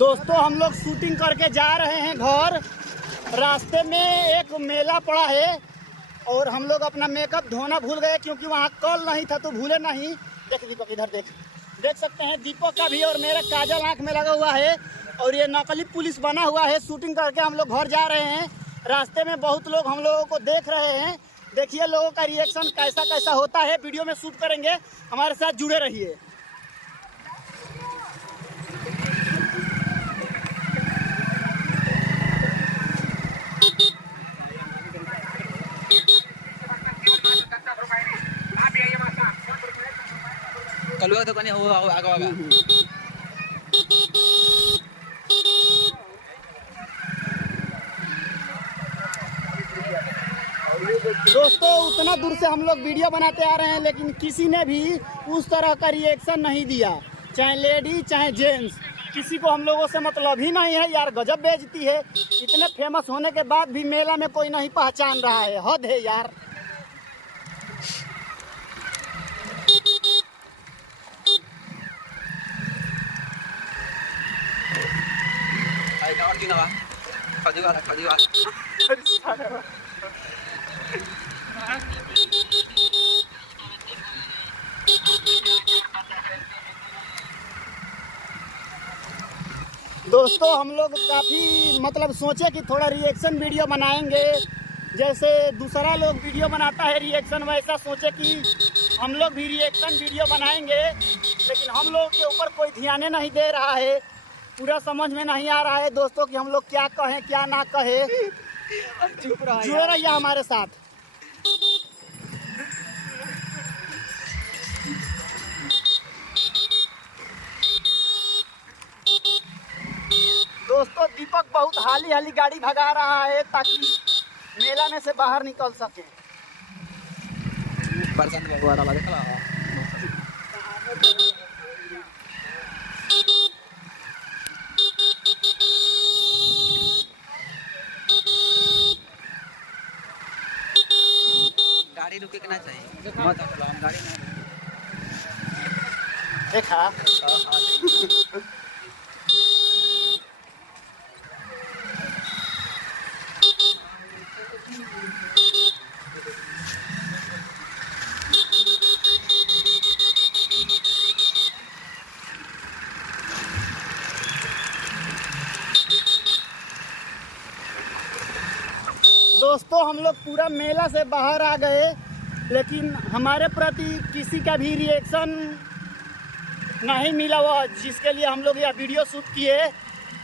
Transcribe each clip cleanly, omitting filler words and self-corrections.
दोस्तों हम लोग शूटिंग करके जा रहे हैं घर। रास्ते में एक मेला पड़ा है और हम लोग अपना मेकअप धोना भूल गए क्योंकि वहाँ कल नहीं था तो भूले नहीं। देख दीपक इधर देख सकते हैं दीपक का भी और मेरा काजल आँख में लगा हुआ है और ये नकली पुलिस बना हुआ है। शूटिंग करके हम लोग घर जा रहे हैं। रास्ते में बहुत लोग हम लोगों को देख रहे हैं। देखिए लोगों का रिएक्शन कैसा कैसा होता है, वीडियो में शूट करेंगे, हमारे साथ जुड़े रहिए। कलुआ तो कने हो आगा आगा दोस्तों उतना दूर से हम लोग वीडियो बनाते आ रहे हैं लेकिन किसी ने भी उस तरह का रिएक्शन नहीं दिया, चाहे लेडी चाहे जेंट्स, किसी को हम लोगों से मतलब ही नहीं है। यार गजब बेइज्जती है, इतने फेमस होने के बाद भी मेला में कोई नहीं पहचान रहा है, हद है यार। दोस्तों हम लोग काफ़ी मतलब सोचे कि थोड़ा रिएक्शन वीडियो बनाएंगे, जैसे दूसरा लोग वीडियो बनाता है रिएक्शन, वैसा सोचे कि हम लोग भी रिएक्शन वीडियो बनाएंगे। लेकिन हम लोग के ऊपर कोई ध्यान नहीं दे रहा है, पूरा समझ में नहीं आ रहा है दोस्तों कि हम लोग क्या कहें क्या ना कहें। जुड़े रहिए हमारे साथ। दोस्तों दीपक बहुत हाली हाली गाड़ी भगा रहा है ताकि मेला में से बाहर निकल सके। गाड़ी रुके ना चाहिए, मत चलाओ गाड़ी में। देखा दोस्तों हम लोग पूरा मेला से बाहर आ गए लेकिन हमारे प्रति किसी का भी रिएक्शन नहीं मिला हुआ, जिसके लिए हम लोग यह वीडियो शूट किए।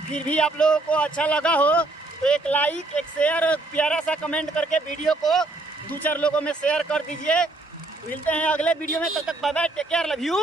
फिर भी आप लोगों को अच्छा लगा हो तो एक लाइक एक शेयर प्यारा सा कमेंट करके वीडियो को 2-4 लोगों में शेयर कर दीजिए। मिलते हैं अगले वीडियो में, तब तक bye bye, take care, love you.